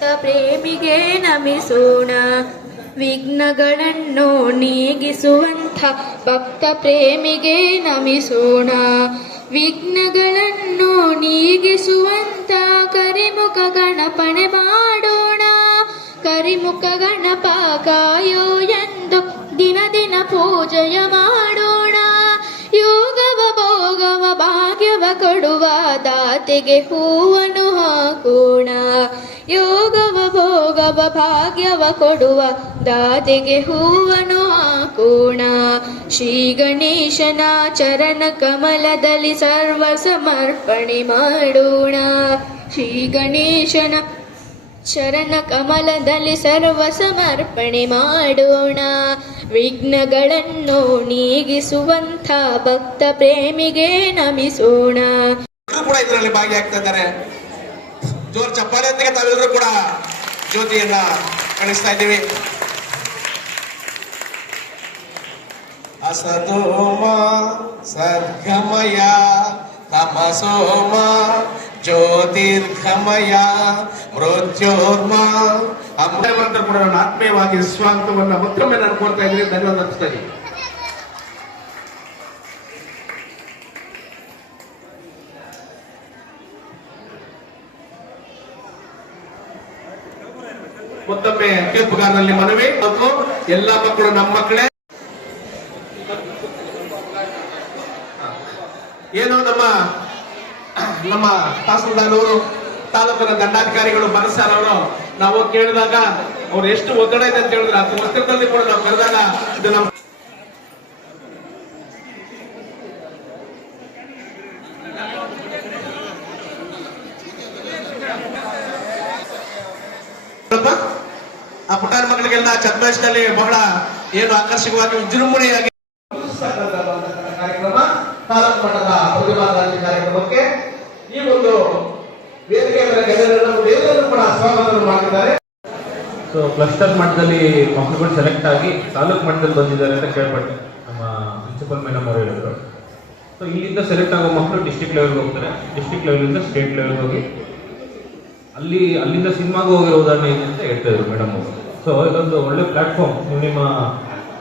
ಪ್ರೇಮಿಗೆ ನಮಿಸೋಣ. ವಿಘ್ನಗಳನ್ನು ನೀಗಿಸುವಂಥ ಭಕ್ತ ಪ್ರೇಮಿಗೆ ನಮಿಸೋಣ. ವಿಘ್ನಗಳನ್ನು ನೀಗಿಸುವಂಥ ಕರಿಮುಖ ಗಣಪಣೆ ಮಾಡೋಣ. ಕರಿಮುಖ ಗಣಪ ಕಾಯೋ ಎಂದು ದಿನ ದಿನ ಪೂಜೆಯ ಮಾಡೋಣ. ಯೋಗವ ಭೋಗವ ಭಾಗ್ಯವ ಕೊಡುವ ದಾತೆಗೆ ಹೂವನ್ನು ಹಾಕೋಣ. ಯೋಗವ ಭೋಗವ ಭಾಗ್ಯವ ಕೊಡುವ ದಾತೆಗೆ ಹೂವನು ಹಾಕೋಣ. ಶ್ರೀ ಗಣೇಶನ ಚರಣ ಕಮಲದಲ್ಲಿ ಸರ್ವ ಸಮರ್ಪಣೆ ಮಾಡೋಣ. ಶ್ರೀ ಗಣೇಶನ ಶರಣ ಕಮಲದಲ್ಲಿ ಸರ್ವ ಸಮರ್ಪಣೆ ಮಾಡೋಣ. ವಿಘ್ನಗಳನ್ನು ನೀಗಿಸುವಂಥ ಭಕ್ತ ಪ್ರೇಮಿಗೆ ನಮಿಸೋಣ. ಕೂಡ ಇದರಲ್ಲಿ ಇದ್ದಾರೆ. ಜೋರ್ ಚಪ್ಪಾಳೆಯೊಂದಿಗೆ ತಾವೆಲ್ಲರೂ ಕೂಡ ಜ್ಯೋತಿಯನ್ನ ಕಾಣಿಸ್ತಾ ಇದ್ದೀವಿ. ಅಸದೋಮ ಸದ್ಗಮಯ ತಮಸೋಮ ಜ್ಯೋತಿರ್ಘಮಯ ಮೃತ್ಯೋರ್ಮ. ಅಮೃತ ಕೂಡ ಆತ್ಮೀಯವಾಗಿ ಸ್ವಾಗತವನ್ನು ಮತ್ತೊಮ್ಮೆ ನಾನು ಕೋರ್ತಾ ಇದ್ದೀನಿ. ಧನ್ಯವಾದ ಮತ್ತೊಮ್ಮೆ ಕೇಪುಗಾರ್ನಲ್ಲಿ ಮನವಿ ಮತ್ತು ಎಲ್ಲ ಮಕ್ಕಳು ನಮ್ಮ ಮಕ್ಕಳೇ. ಏನು ನಮ್ಮ ನಮ್ಮ ತಹಸೀಲ್ದಾರವರು ತಾಲೂಕಿನ ದಂಡಾಧಿಕಾರಿಗಳು ಬನಸಾರ್ ಅವರು ನಾವು ಕೇಳಿದಾಗ ಅವ್ರು ಎಷ್ಟು ಒತ್ತಡ ಇದೆ ಅಂತ ಹೇಳಿದ್ರೆ. ಅದು ಒತ್ತಡದಲ್ಲಿ ಕೂಡ ನಾವು ಕರೆದಾಗ ಇದು ನಮ್ಮ ಸ್ವಲ್ಪ ಆ ಮಕ್ಕಳಿಗೆಲ್ಲ ಛದ್ಮವೇಶದಲ್ಲಿ ಬಹಳ ಏನು ಆಕರ್ಷಕವಾಗಿ ವಿಜೃಂಭಣೆಯಾಗಿ ಕಾರ್ಯಕ್ರಮ ತಾಲೂಕು ಮಟ್ಟದ ಕಾರ್ಯಕ್ರಮಕ್ಕೆ ಈ ಒಂದು ವೇದಿಕೆ ಮೇಲೆ ಗೆಳೆಯರನ್ನು ಎಲ್ಲರೂ ಕೂಡ ಸ್ವಾಗತ ಮಾಡಿದ್ದಾರೆ ಸೊ ಕ್ಲಸ್ಟರ್ ಮಟ್ಟದಲ್ಲಿ ಮಕ್ಕಳುಗಳು ಸೆಲೆಕ್ಟ್ ಆಗಿ ತಾಲೂಕು ಮಟ್ಟದಲ್ಲಿ ಬಂದಿದ್ದಾರೆ ಅಂತ ಕೇಳ್ಪಟ್ಟೆ. ನಮ್ಮ ಪ್ರಿನ್ಸಿಪಲ್ ಮೇಡಮ್ ಅವರು ಹೇಳಿದ್ರು. ಸೊ ಇಲ್ಲಿಂದ ಸೆಲೆಕ್ಟ್ ಆಗೋ ಮಕ್ಕಳು ಡಿಸ್ಟಿಕ್ ಲೆವೆಲ್ಗೆ ಹೋಗ್ತಾರೆ. ಡಿಸ್ಟಿಕ್ ಲೆವೆಲಿಂದ ಸ್ಟೇಟ್ ಲೆವೆಲ್ಗೆ ಹೋಗಿ ಅಲ್ಲಿ, ಅಲ್ಲಿಂದ ಸಿನಿಮಾಗೆ ಹೋಗಿರೋ ಉದಾಹರಣೆ ಇದೆ ಅಂತ ಹೇಳ್ತಾ ಇದ್ರು ಮೇಡಮ್ ಅವರು. ಸೊ ಇದೊಂದು ಒಳ್ಳೆ ಪ್ಲಾಟ್ಫಾರ್ಮ್ ನೀವು ನಿಮ್ಮ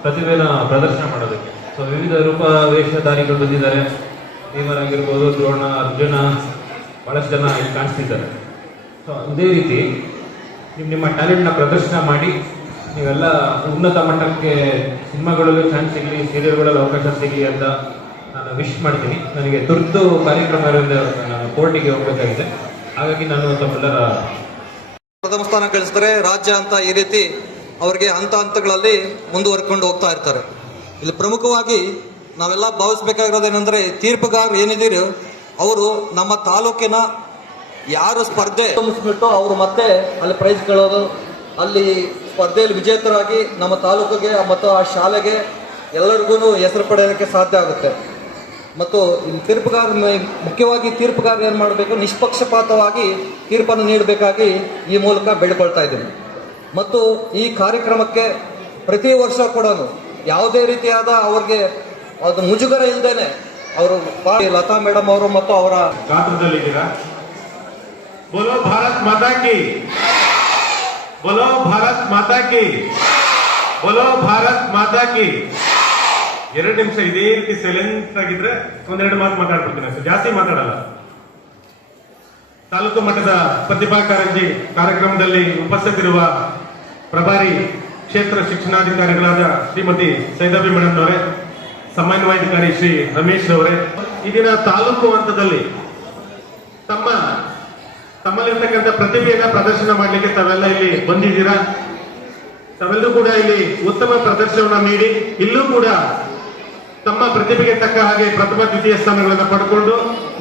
ಪ್ರತಿಭೆನ ಪ್ರದರ್ಶನ ಮಾಡೋದಕ್ಕೆ. ಸೊ ವಿವಿಧ ರೂಪ ವೇಷಧಾರಿಗಳು ಬಂದಿದ್ದಾರೆ. ಭೀಮರಾಗಿರ್ಬೋದು, ದ್ರೋಣ, ಅರ್ಜುನ ಭಾಳಷ್ಟು ಜನ ಇಲ್ಲಿ ಕಾಣಿಸ್ತಿದ್ದಾರೆ. ಸೊ ಅದೇ ರೀತಿ ನೀವು ನಿಮ್ಮ ಟ್ಯಾಲೆಂಟ್ನ ಪ್ರದರ್ಶನ ಮಾಡಿ ನೀವೆಲ್ಲ ಉನ್ನತ ಮಟ್ಟಕ್ಕೆ ಸಿನಿಮಾಗಳಲ್ಲೂ ಚಾನ್ಸ್ ಸಿಗಲಿ ಸೀರಿಯಲ್ಗಳಲ್ಲಿ ಅವಕಾಶ ಸಿಗಲಿ ಅಂತ ನಾನು ವಿಶ್ ಮಾಡ್ತೀನಿ. ನನಗೆ ತುರ್ತು ಕಾರ್ಯಕ್ರಮ ಇರೋದ್ರಿಂದ ನಾನು ಕೋರ್ಟಿಗೆ ಹೋಗಬೇಕಾಗಿದೆ. ಹಾಗಾಗಿ ನಾನು ತಮ್ಮೆಲ್ಲರ ಪ್ರಥಮ ಸ್ಥಾನ ಗಳಿಸಿದರೆ ರಾಜ್ಯ ಅಂತ ಈ ರೀತಿ ಅವರಿಗೆ ಹಂತ ಹಂತಗಳಲ್ಲಿ ಮುಂದುವರ್ಕೊಂಡು ಹೋಗ್ತಾ ಇರ್ತಾರೆ. ಇಲ್ಲಿ ಪ್ರಮುಖವಾಗಿ ನಾವೆಲ್ಲ ಭಾವಿಸ್ಬೇಕಾಗಿರೋದೇನೆಂದ್ರೆ ತೀರ್ಪುಗಾರರು ಏನಿದ್ದೀರಿ ಅವರು ನಮ್ಮ ತಾಲೂಕಿನ ಯಾರು ಸ್ಪರ್ಧೆ ತುಂಬಿಸ್ಬಿಟ್ಟು ಅವರು ಮತ್ತೆ ಅಲ್ಲಿ ಪ್ರೈಸ್ ಗಳೋದು ಅಲ್ಲಿ ಸ್ಪರ್ಧೆಯಲ್ಲಿ ವಿಜೇತರಾಗಿ ನಮ್ಮ ತಾಲೂಕಿಗೆ ಮತ್ತು ಆ ಶಾಲೆಗೆ ಎಲ್ಲರಿಗೂ ಹೆಸರು ಪಡೆಯೋಕ್ಕೆ ಸಾಧ್ಯ ಆಗುತ್ತೆ. ಮತ್ತು ತೀರ್ಪುಗಾರ ಮುಖ್ಯವಾಗಿ ತೀರ್ಪುಗಾರ ಏನು ಮಾಡಬೇಕು? ನಿಷ್ಪಕ್ಷಪಾತವಾಗಿ ತೀರ್ಪನ್ನು ನೀಡಬೇಕಾಗಿ ಈ ಮೂಲಕ ಬೇಡ್ಕೊಳ್ತಾ ಇದ್ದೀನಿ. ಮತ್ತು ಈ ಕಾರ್ಯಕ್ರಮಕ್ಕೆ ಪ್ರತಿ ವರ್ಷ ಕೂಡ ಯಾವುದೇ ರೀತಿಯಾದ ಅವ್ರಿಗೆ ಅದು ಮುಜುಗರ ಇಲ್ಲದೇನೆ ಅವರು ಲತಾ ಮೇಡಮ್ ಅವರು ಮತ್ತು ಅವರ ಗಾತ್ರದಲ್ಲಿದ್ದೀರಾ? ಭಾರತ್ ಮಾತಾ ಕಿ! ಭಾರತ್ ಮಾತಾ ಕಿ! ಭಾರತ್ ಮಾತಾ ಕಿ! ಎರಡು ನಿಮಿಷ ಇದೇ ರೀತಿ ಸೈಲೆಂಟ್ ಆಗಿದ್ರೆ ಒಂದೆರಡು ಮಾತು ಮಾತಾಡ್ಬಿಡ್ತೀನಿ ಅಷ್ಟೇ. ಜಾಸ್ತಿ ಮಾತಾಡಲ್ಲ. ತಾಲೂಕು ಮಟ್ಟದ ಪ್ರತಿಭಾ ಕಾರಂಜಿ ಕಾರ್ಯಕ್ರಮದಲ್ಲಿ ಉಪಸ್ಥಿತಿರುವ ಪ್ರಭಾರಿ ಕ್ಷೇತ್ರ ಶಿಕ್ಷಣಾಧಿಕಾರಿಗಳಾದ ಶ್ರೀಮತಿ ಸೈದಾಬಿ ಮೇಡಮ್ ಅವರೇ ಸಮನ್ವಯಾಧಿಕಾರಿ ಶ್ರೀ ರಮೇಶ್ ಅವರೇ ಈ ದಿನ ತಾಲೂಕು ಹಂತದಲ್ಲಿ ತಮ್ಮ ತಮ್ಮಲ್ಲಿರ್ತಕ್ಕಂಥ ಪ್ರತಿಭೆಯನ್ನ ಪ್ರದರ್ಶನ ಮಾಡಲಿಕ್ಕೆ ತಾವೆಲ್ಲ ಇಲ್ಲಿ ಬಂದಿದ್ದೀರಾ? ತಾವೆಲ್ಲರೂ ಕೂಡ ಇಲ್ಲಿ ಉತ್ತಮ ಪ್ರದರ್ಶನವನ್ನು ನೀಡಿ, ಇಲ್ಲೂ ಕೂಡ ತಮ್ಮ ಪ್ರತಿಭೆಗೆ ತಕ್ಕ ಹಾಗೆ ಪ್ರಥಮ, ದ್ವಿತೀಯ ಸ್ಥಾನಗಳನ್ನು ಪಡ್ಕೊಂಡು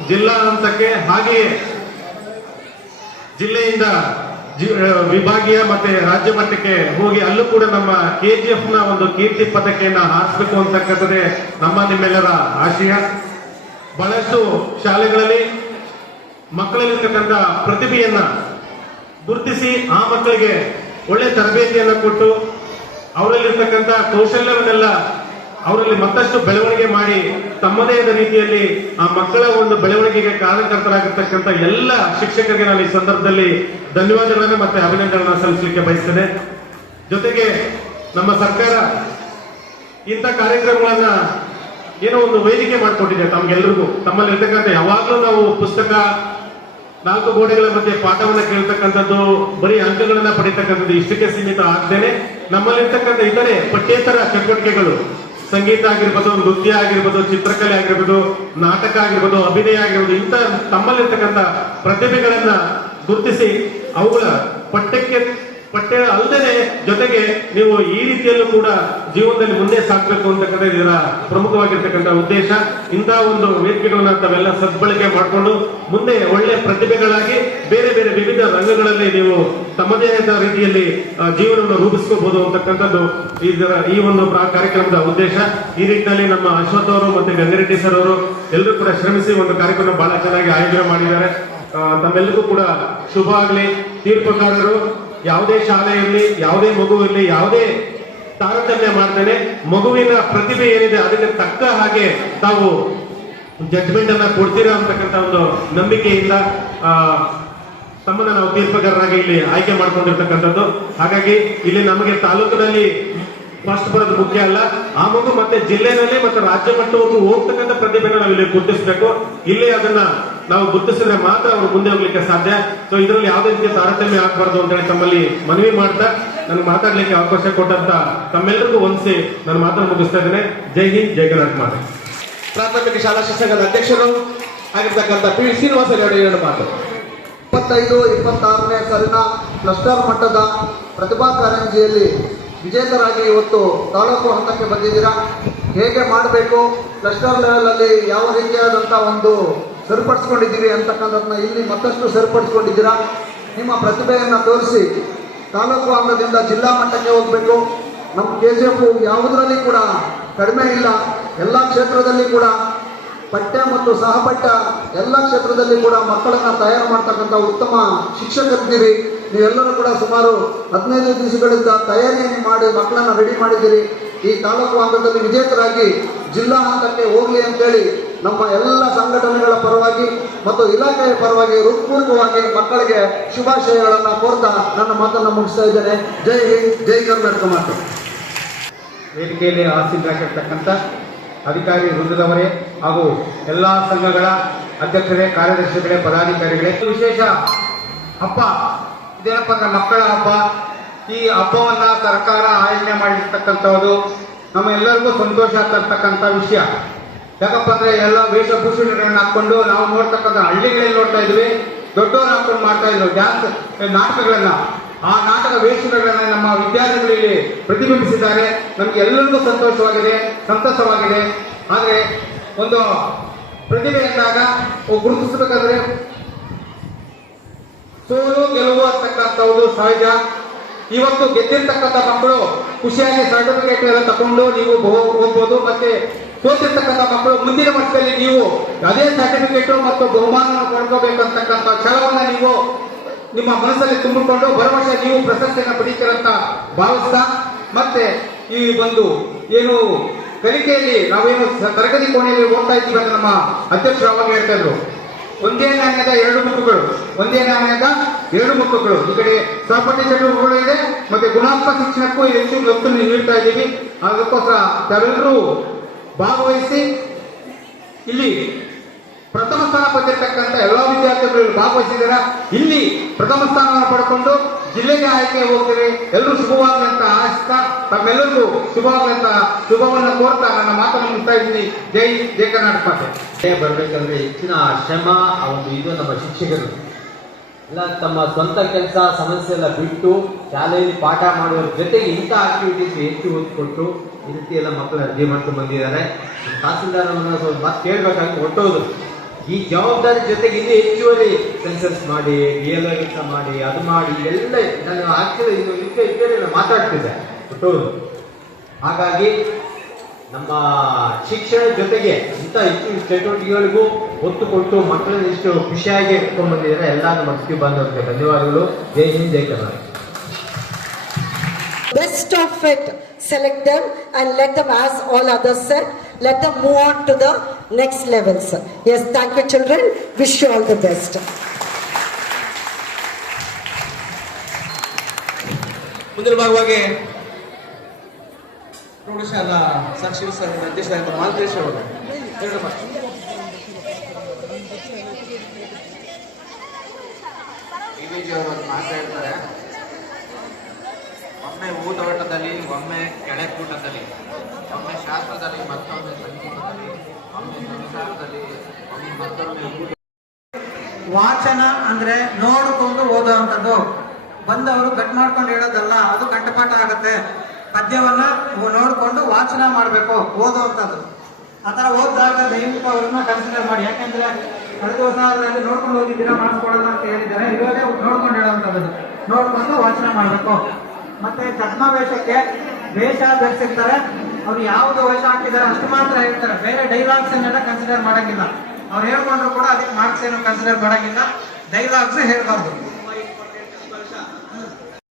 ಜಿಲ್ಲಾ ಹಂತಕ್ಕೆ ಹಾಗೆಯೇ ಜಿಲ್ಲೆಯಿಂದ ವಿಭಾಗೀಯ ಮತ್ತೆ ರಾಜ್ಯ ಮಟ್ಟಕ್ಕೆ ಹೋಗಿ ಅಲ್ಲೂ ಕೂಡ ನಮ್ಮ ಕೆ ಜಿ ಎಫ್ನ ಒಂದು ಕೀರ್ತಿ ಪದಕೆಯನ್ನ ಹಾರಿಸಬೇಕು ಅಂತಕ್ಕಂಥದ್ದೇ ನಮ್ಮ ನಿಮ್ಮೆಲ್ಲರ ಆಶಯ. ಬಹಳಷ್ಟು ಶಾಲೆಗಳಲ್ಲಿ ಮಕ್ಕಳಲ್ಲಿರ್ತಕ್ಕಂಥ ಪ್ರತಿಭೆಯನ್ನ ಗುರುತಿಸಿ ಆ ಮಕ್ಕಳಿಗೆ ಒಳ್ಳೆ ತರಬೇತಿಯನ್ನು ಕೊಟ್ಟು ಅವರಲ್ಲಿರ್ತಕ್ಕಂಥ ಕೌಶಲ್ಯವನ್ನೆಲ್ಲ ಅವರಲ್ಲಿ ಮತ್ತಷ್ಟು ಬೆಳವಣಿಗೆ ಮಾಡಿ ತಮ್ಮದೇ ಆದ ರೀತಿಯಲ್ಲಿ ಆ ಮಕ್ಕಳ ಒಂದು ಬೆಳವಣಿಗೆಗೆ ಕಾರಣಕರ್ತರಾಗಿರ್ತಕ್ಕಂಥ ಎಲ್ಲ ಶಿಕ್ಷಕರಿಗೆ ನಾನು ಈ ಸಂದರ್ಭದಲ್ಲಿ ಧನ್ಯವಾದಗಳನ್ನ ಮತ್ತೆ ಅಭಿನಂದನೆಗಳನ್ನ ಸಲ್ಲಿಸಲಿಕ್ಕೆ ಬಯಸ್ತೇನೆ. ಜೊತೆಗೆ ನಮ್ಮ ಸರ್ಕಾರ ಇಂಥ ಕಾರ್ಯಕ್ರಮಗಳನ್ನ ಏನೋ ಒಂದು ವೇದಿಕೆ ಮಾಡಿಕೊಟ್ಟಿದೆ ತಮ್ಗೆಲ್ರಿಗೂ. ತಮ್ಮಲ್ಲಿ ಇರ್ತಕ್ಕಂಥ ಯಾವಾಗಲೂ ನಾವು ಪುಸ್ತಕ, ನಾಲ್ಕು ಗೋಡೆಗಳ ಮಧ್ಯೆ ಪಾಠವನ್ನು ಕೇಳ್ತಕ್ಕಂಥದ್ದು, ಬರೀ ಅಂಕಗಳನ್ನ ಪಡಿತಕ್ಕಂಥದ್ದು ಇಷ್ಟಕ್ಕೆ ಸೀಮಿತ ಆಗ್ತೇನೆ. ನಮ್ಮಲ್ಲಿರ್ತಕ್ಕಂಥ ಇತರೆ ಪಠ್ಯೇತರ ಚಟುವಟಿಕೆಗಳು ಸಂಗೀತ ಆಗಿರ್ಬೋದು, ನೃತ್ಯ ಆಗಿರ್ಬೋದು, ಚಿತ್ರಕಲೆ ಆಗಿರ್ಬೋದು, ನಾಟಕ ಆಗಿರ್ಬೋದು, ಅಭಿನಯ ಆಗಿರ್ಬೋದು, ಇಂಥ ತಮ್ಮಲ್ಲಿರ್ತಕ್ಕಂಥ ಪ್ರತಿಭೆಗಳನ್ನ ಗುರುತಿಸಿ ಅವುಗಳ ಪಠ್ಯಕ್ಕೆ ಪಠ್ಯ ಅಲ್ಲದೆ ಜೊತೆಗೆ ನೀವು ಈ ರೀತಿಯಲ್ಲೂ ಕೂಡ ಜೀವನದಲ್ಲಿ ಮುಂದೆ ಸಾಗಬೇಕು ಅಂತಕ್ಕಂಥ ಇದರ ಪ್ರಮುಖವಾಗಿರ್ತಕ್ಕಂಥ ಉದ್ದೇಶ. ಇಂತಹ ಒಂದು ವೇದಿಕೆಗಳನ್ನ ತಾವೆಲ್ಲ ಸದ್ಬಳಕೆ ಮಾಡಿಕೊಂಡು ಮುಂದೆ ಒಳ್ಳೆ ಪ್ರತಿಭೆಗಳಾಗಿ ಬೇರೆ ಬೇರೆ ವಿವಿಧ ರಂಗಗಳಲ್ಲಿ ನೀವು ತಮ್ಮದೇ ಆದ ರೀತಿಯಲ್ಲಿ ಜೀವನವನ್ನು ರೂಪಿಸ್ಕೋಬಹುದು ಅಂತಕ್ಕಂಥದ್ದು ಇದರ ಈ ಒಂದು ಕಾರ್ಯಕ್ರಮದ ಉದ್ದೇಶ. ಈ ನಿಟ್ಟಿನಲ್ಲಿ ನಮ್ಮ ಅಶ್ವಥ್ ಅವರು ಮತ್ತೆ ಗಂಗರೆಡ್ಡಿ ಸರ್ ಅವರು ಎಲ್ಲರೂ ಕೂಡ ಶ್ರಮಿಸಿ ಒಂದು ಕಾರ್ಯಕ್ರಮ ಬಹಳ ಚೆನ್ನಾಗಿ ಆಯೋಜನೆ ಮಾಡಿದ್ದಾರೆ. ತಮ್ಮೆಲ್ಲರಿಗೂ ಕೂಡ ಶುಭ ಆಗಲಿ. ತೀರ್ಪುಗಾರರು ಯಾವುದೇ ಶಾಲೆ ಇರಲಿ, ಯಾವುದೇ ಮಗು ಇರಲಿ, ಯಾವುದೇ ತಾರತಮ್ಯ ಮಾಡ್ತೇನೆ, ಮಗುವಿನ ಪ್ರತಿಭೆ ಏನಿದೆ ಅದಕ್ಕೆ ತಕ್ಕ ಹಾಗೆ ತಾವು ಜಡ್ಜ್ಮೆಂಟ್ ಅನ್ನ ಕೊಡ್ತೀರಾ ಅಂತಕ್ಕಂಥ ಒಂದು ನಂಬಿಕೆಯಿಂದ ತಮ್ಮನ್ನ ನಾವು ತೀರ್ಪುಗಾರರಾಗಿ ಇಲ್ಲಿ ಆಯ್ಕೆ ಮಾಡ್ಕೊಂಡಿರ್ತಕ್ಕಂಥದ್ದು. ಹಾಗಾಗಿ ಇಲ್ಲಿ ನಮಗೆ ತಾಲೂಕಿನಲ್ಲಿ ಫಸ್ಟ್ ಬರೋದು ಮುಖ್ಯ ಅಲ್ಲ, ಆ ಮಗು ಮತ್ತೆ ಜಿಲ್ಲೆನಲ್ಲಿ ಮತ್ತೆ ರಾಜ್ಯ ಮಟ್ಟವರೆಗೂ ಹೋಗ್ತಕ್ಕಂಥ ಪ್ರತಿಭೆನ ನಾವು ಇಲ್ಲಿ ಗುರುತಿಸಬೇಕು. ಇಲ್ಲಿ ಅದನ್ನ ನಾವು ಗುರುತಿಸಿದ್ರೆ ಮಾತ್ರ ಅವರು ಮುಂದೆ ಹೋಗ್ಲಿಕ್ಕೆ ಸಾಧ್ಯ. ಸೊ ಇದರಲ್ಲಿ ಯಾವುದೇ ರೀತಿಯ ತಾರತಮ್ಯ ಆಗಬಾರ್ದು ಅಂತ ಹೇಳಿ ತಮ್ಮಲ್ಲಿ ಮನವಿ ಮಾಡ್ತಾ ನಾನು ಮಾತಾಡ್ಲಿಕ್ಕೆ ಅವಕಾಶ ಕೊಟ್ಟಂತ ತಮ್ಮೆಲ್ಲರಿಗೂ ಒಂದ್ಸಿ ನನ್ನ ಮಾತನ್ನು ಮುಗಿಸ್ತಾ ಇದ್ದೇನೆ. ಜೈ ಹಿಂದ್, ಜೈ ಕರ್ನಾಟಕ ಮಾತೆ. ಪ್ರಾಥಮಿಕ ಶಾಲಾ ಶಿಕ್ಷಕರ ಅಧ್ಯಕ್ಷರು ಆಗಿರ್ತಕ್ಕಂಥ ಪಿ. ಶ್ರೀನಿವಾಸ ಎರಡು ಮಾತು. ಇಪ್ಪತ್ತೈದು, ಇಪ್ಪತ್ತಾರನೇ ಸಾಲಿನ ಕ್ಲಸ್ಟರ್ ಮಟ್ಟದ ಪ್ರತಿಭಾ ಕಾರಂಜಿಯಲ್ಲಿ ವಿಜೇತರಾಗಿ ಇವತ್ತು ತಾಲೂಕು ಹಂತಕ್ಕೆ ಬಂದಿದ್ದೀರಾ? ಹೇಗೆ ಮಾಡಬೇಕು? ಕ್ಲಸ್ಟರ್ ಲೆವೆಲಲ್ಲಿ ಯಾವ ರೀತಿಯಾದಂಥ ಒಂದು ಸರಿಪಡಿಸ್ಕೊಂಡಿದ್ದೀವಿ ಅಂತಕ್ಕಂಥದ್ದನ್ನ ಇಲ್ಲಿ ಮತ್ತಷ್ಟು ಸರಿಪಡಿಸ್ಕೊಂಡಿದ್ದೀರಾ? ನಿಮ್ಮ ಪ್ರತಿಭೆಯನ್ನು ತೋರಿಸಿ ತಾಲೂಕು ಹಂತದಿಂದ ಜಿಲ್ಲಾ ಮಟ್ಟಕ್ಕೆ ಹೋಗಬೇಕು. ನಮ್ಮ ಕೆ ಜಿ ಎಫ್ ಯಾವುದರಲ್ಲಿ ಕೂಡ ಕಡಿಮೆ ಇಲ್ಲ. ಎಲ್ಲ ಕ್ಷೇತ್ರದಲ್ಲಿ ಕೂಡ ಪಠ್ಯ ಮತ್ತು ಸಹಪಠ್ಯ ಎಲ್ಲ ಕ್ಷೇತ್ರದಲ್ಲಿ ಕೂಡ ಮಕ್ಕಳನ್ನ ತಯಾರು ಮಾಡ್ತಕ್ಕಂಥ ಉತ್ತಮ ಶಿಕ್ಷಕರಿದ್ದೀರಿ ನೀವೆಲ್ಲರೂ ಕೂಡ ಸುಮಾರು ಹದಿನೈದು ದಿವಸಗಳಿಂದ ತಯಾರಿಯನ್ನು ಮಾಡಿ ಮಕ್ಕಳನ್ನ ರೆಡಿ ಮಾಡಿದ್ದೀರಿ. ಈ ತಾಲೂಕು ಹಂತದಲ್ಲಿ ವಿಜೇತರಾಗಿ ಜಿಲ್ಲಾ ಹಂತಕ್ಕೆ ಹೋಗಲಿ ಅಂತೇಳಿ ನಮ್ಮ ಎಲ್ಲ ಸಂಘಟನೆಗಳ ಪರವಾಗಿ ಮತ್ತು ಇಲಾಖೆಯ ಪರವಾಗಿ ಹೃತ್ಪೂರ್ವಕವಾಗಿ ಮಕ್ಕಳಿಗೆ ಶುಭಾಶಯಗಳನ್ನು ಕೋರ್ತಾ ನನ್ನ ಮಾತನ್ನು ಮುಗಿಸ್ತಾ ಇದ್ದೇನೆ. ಜೈ ಹಿಂದ್, ಜೈ ಕರ್ನಾಟಕ ಮಾತು. ವೇದಿಕೆಯಲ್ಲಿ ಆಸೀನರಾಗಿರ್ತಕ್ಕಂಥ ಅಧಿಕಾರಿ ವೃಂದದವರೇ ಹಾಗೂ ಎಲ್ಲ ಸಂಘಗಳ ಅಧ್ಯಕ್ಷರೇ, ಕಾರ್ಯದರ್ಶಿಗಳೇ, ಪದಾಧಿಕಾರಿಗಳೇ ವಿಶೇಷ ಹಬ್ಬ. ಇದೇನಪ್ಪ ಅಂದ್ರೆ ಮಕ್ಕಳ ಹಬ್ಬ. ಈ ಹಬ್ಬವನ್ನ ಸರ್ಕಾರ ಆಯೋಜನೆ ಮಾಡಿರ್ತಕ್ಕಂಥದ್ದು ನಮ್ಮ ಎಲ್ಲರಿಗೂ ಸಂತೋಷ ತರ್ತಕ್ಕಂಥ ವಿಷಯ. ಯಾಕಪ್ಪ ಅಂದ್ರೆ ಎಲ್ಲ ವೇಷಭೂಷಣಗಳನ್ನ ಹಾಕೊಂಡು ನಾವು ನೋಡ್ತಕ್ಕಂಥ ಹಳ್ಳಿಗಳಲ್ಲಿ ನೋಡ್ತಾ ಇದ್ವಿ. ದೊಡ್ಡವರು ಹಾಕೊಂಡು ಮಾಡ್ತಾ ಇದ್ರು ಡ್ಯಾನ್ಸ್ ನಾಟಕಗಳನ್ನ. ಆ ನಾಟಕ ವೇಷಗಳನ್ನ ನಮ್ಮ ವಿದ್ಯಾರ್ಥಿಗಳಲ್ಲಿ ಪ್ರತಿಬಿಂಬಿಸಿದ್ದಾರೆ. ನಮ್ಗೆ ಎಲ್ಲರಿಗೂ ಸಂತೋಷವಾಗಿದೆ, ಸಂತಸವಾಗಿದೆ. ಆದ್ರೆ ಒಂದು ಪ್ರತಿಭೆ ಅಂದಾಗ ಗುರುತಿಸಬೇಕಾದ್ರೆ ಸೋಲು, ಗೆಲುವು ಅಂತಕ್ಕಂಥದ್ದು ಸಹಜ. ಇವತ್ತು ಗೆದ್ದಿರ್ತಕ್ಕಂಥ ಮಕ್ಕಳು ಖುಷಿಯಾಗಿ ಸರ್ಟಿಫಿಕೇಟ್ ಎಲ್ಲ ತಕೊಂಡು ನೀವು ಹೋಗ್ಬೋದು. ಮತ್ತೆ ಸೋತಿರ್ತಕ್ಕಂಥ ಮಕ್ಕಳು ಮುಂದಿನ ವರ್ಷದಲ್ಲಿ ನೀವು ಅದೇ ಸರ್ಟಿಫಿಕೇಟು ಮತ್ತು ಬಹುಮಾನವನ್ನು ಪಡ್ಕೋಬೇಕಂತಕ್ಕಂಥ ಛಲವನ್ನು ನೀವು ನಿಮ್ಮ ಮನಸ್ಸಲ್ಲಿ ತುಂಬಿಕೊಂಡು ಬರುವ ವರ್ಷ ನೀವು ಪ್ರಶಸ್ತಿಯನ್ನು ಪಡೀತೀರಂತ ಭಾವಿಸ್ತಾ, ಮತ್ತೆ ಈ ಒಂದು ಏನು ಕಲಿಕೆಯಲ್ಲಿ ನಾವೇನು ತರಗತಿ ಕೋಣೆಯಲ್ಲಿ ಓದ್ತಾ ಇದ್ದೀವಿ ಅಂತ ನಮ್ಮ ಅಧ್ಯಕ್ಷರು ಅವಾಗ ಹೇಳ್ತಾ ಇದ್ರು. ಒಂದೇ ನಾಣ್ಯದ ಎರಡು ಮುಖಗಳು ಒಂದೇ ನಾಣ್ಯದ ಎರಡು ಮುಖಗಳು ಈ ಕಡೆ ಸಹಪಾಠಿ ಚಟುವಟಿಕೆಗಳು ಇದೆ, ಮತ್ತೆ ಗುಣಾತ್ಮಕ ಶಿಕ್ಷಣಕ್ಕೂ ಹೆಚ್ಚು ಒತ್ತು ನೀಡ್ತಾ ಇದ್ದೀವಿ. ಅದಕ್ಕೋಸ್ಕರ ತಾವೆಲ್ಲರೂ ಭಾಗವಹಿಸಿ. ಇಲ್ಲಿ ಪ್ರಥಮ ಸ್ಥಾನ ಪಡೆದಿರ್ತಕ್ಕಂಥ ಎಲ್ಲ ವಿದ್ಯಾರ್ಥಿಗಳು ಭಾಗವಹಿಸಿದಾರ. ಇಲ್ಲಿ ಪ್ರಥಮ ಸ್ಥಾನವನ್ನು ಪಡ್ಕೊಂಡು ಜಿಲ್ಲೆಗೆ ಆಯ್ಕೆ ಹೋಗ್ತೀರಿ ಎಲ್ಲರೂ ಶುಭವಾಗಲಿ ಅಂತ ಆಶಿಸ್ತಾ ತಮ್ಮೆಲ್ಲರಿಗೂ ಶುಭವಾಗಲಿ ಶುಭವನ್ನು ಕೋರ್ತಾ ನನ್ನ ಮಾತನ್ನು ಮುಗಿಸ್ತಾ ಇದ್ದೀನಿ. ಜೈ ಜಯ ಕರ್ನಾಟಕ ಮಾತೆ. ಬರಬೇಕಂದ್ರೆ ಹೆಚ್ಚಿನ ಶ್ರಮ, ಆ ಒಂದು ಇದು ನಮ್ಮ ಶಿಕ್ಷಕರು. ಎಲ್ಲ ತಮ್ಮ ಸ್ವಂತ ಕೆಲಸ ಸಮಸ್ಯೆ ಎಲ್ಲ ಬಿಟ್ಟು ಶಾಲೆಯಲ್ಲಿ ಪಾಠ ಮಾಡುವ ಜೊತೆಗೆ ಇಂಥ ಆಕ್ಟಿವಿಟೀಸ್ ಹೆಚ್ಚು ಒತ್ತು ಕೊಟ್ಟು ಈ ರೀತಿ ಎಲ್ಲ ಮಕ್ಕಳು ಅರ್ಜಿ ಮಾಡ್ಕೊಂಡು ಬಂದಿದ್ದಾರೆ. ತಹಸೀಲ್ದಾರ್ ಸ್ವಲ್ಪ ಮತ್ತೆ ಕೇಳಬೇಕಾಗಿ ಹೊಟ್ಟೋದು ಈ ಜವಾಬ್ದಾರಿ ಜೊತೆಗೆ ಇಲ್ಲಿ ಹೆಚ್ಚುವರಿ ಸೆನ್ಸರ್ಸ್ ಮಾಡಿ ಡಿ ಕೆಲಸ ಮಾಡಿ, ಅದು ಮಾಡಿ, ಎಲ್ಲ ನಾನು ಆಕ್ಚುಲಿ ಇನ್ನು ಇದ್ದೇ ಇದ್ದರೆ ನಾನು ಮಾತಾಡ್ತಿದ್ದೆ ಹೊಟ್ಟೋದು ಹಾಗಾಗಿ ನಮ್ಮ ಶಿಕ್ಷಣ ಜೊತೆಗೆ ಇಂಥ ಹೆಚ್ಚು ಚಟುವಟಿಕೆಗಳಿಗೂ ಒತ್ತು ಕೊಟ್ಟು ಮಕ್ಕಳನ್ನ ಇಷ್ಟು ಖುಷಿಯಾಗಿ ಇಟ್ಕೊಂಡು ಬಂದಿದ್ದಾರೆ. ಎಲ್ಲ ನಮ್ಮ ಅತಿಥಿ ಧನ್ಯವಾದಗಳು. ಜೈ ಹಿಂದ್, ಜೈ Karnataka. Best of it. select them and let them, as all others said, let them move on to the next levels. Yes, thank you, children. Wish you all the best. ಮುಂದಿನ ಭಾಗವಾಗಿ ಪ್ರೌಢಶಾಲಾ ಸಾಕ್ಷರ ಸಂಘದ ಅಧ್ಯಕ್ಷರಾದ ಮಾಲ್ತೇಶ್ ಅವರು ಎರಡು ಮಾತು. ಡಿವಿಜಿ ಅವರು ಒಂದು ಮಾತಾಡ್ತಾರೆ ಒಮ್ಮೆ ಊಟೋಟದಲ್ಲಿ, ಒಮ್ಮೆ ಕೆಳಕೂಟದಲ್ಲಿ, ಒಮ್ಮೆ ಶಾಸ್ತ್ರದಲ್ಲಿ, ಮತ್ತೊಮ್ಮೆ ಸಂಗೀತದಲ್ಲಿ, ಒಮ್ಮೆ ಸಂಸಾರದಲ್ಲಿ, ಒಮ್ಮೆ ಮತ್ತೊಮ್ಮೆ ವಾಚನ ಅಂದ್ರೆ ನೋಡಿಕೊಂಡು ಓದುವಂಥದ್ದು ಬಂದವರು ಕಟ್ ಮಾಡ್ಕೊಂಡು ಹೇಳೋದಲ್ಲ, ಅದು ಕಂಠಪಾಠ ಆಗುತ್ತೆ. ಪದ್ಯವನ್ನ ನೋಡಿಕೊಂಡು ವಾಚನ ಮಾಡಬೇಕು ಓದುವಂಥದ್ದು ಆ ಥರ ಓದಿದಾಗ ದೈಹಿಕ ಅವ್ರನ್ನ ಕನ್ಸಿಡರ್ ಮಾಡಿ. ಯಾಕೆಂದ್ರೆ ಕಳೆದ ವರ್ಷದಲ್ಲಿ ನೋಡ್ಕೊಂಡು ಹೋಗಿದ್ದೀರಾ ಮಾಡಿಸ್ಕೊಳ್ಳೋಣ ಅಂತ ಹೇಳಿದ್ದಾರೆ. ಇವಾಗ ನೋಡ್ಕೊಂಡು ಹೇಳುವಂಥದ್ದು. ನೋಡ್ಕೊಂಡು ವಾಚನ ಮಾಡಬೇಕು. ಮತ್ತೆ ಚಸ್ಮಾ ವೇಷಕ್ಕೆ ವೇಷ ಧರಿಸಿರ್ತಾರೆ ಅವ್ರು ಯಾವ್ದು ವೇಷ ಹಾಕಿದ್ದಾರೆ ಅಷ್ಟು ಮಾತ್ರ ಹೇಳ್ತಾರೆ. ಬೇರೆ ಡೈಲಾಗ್ಸ್ ಏನೆಲ್ಲ ಕನ್ಸಿಡರ್ ಮಾಡಂಗಿಲ್ಲ. ಅವ್ರು ಹೇಳ್ಕೊಂಡ್ರು ಕೂಡ ಅದಕ್ಕೆ ಮಾರ್ಕ್ಸ್ ಏನು ಕನ್ಸಿಡರ್ ಮಾಡಂಗಿಲ್ಲ. ಡೈಲಾಗ್ಸ್ ಹೇಳ್ಬಾರ್ದು.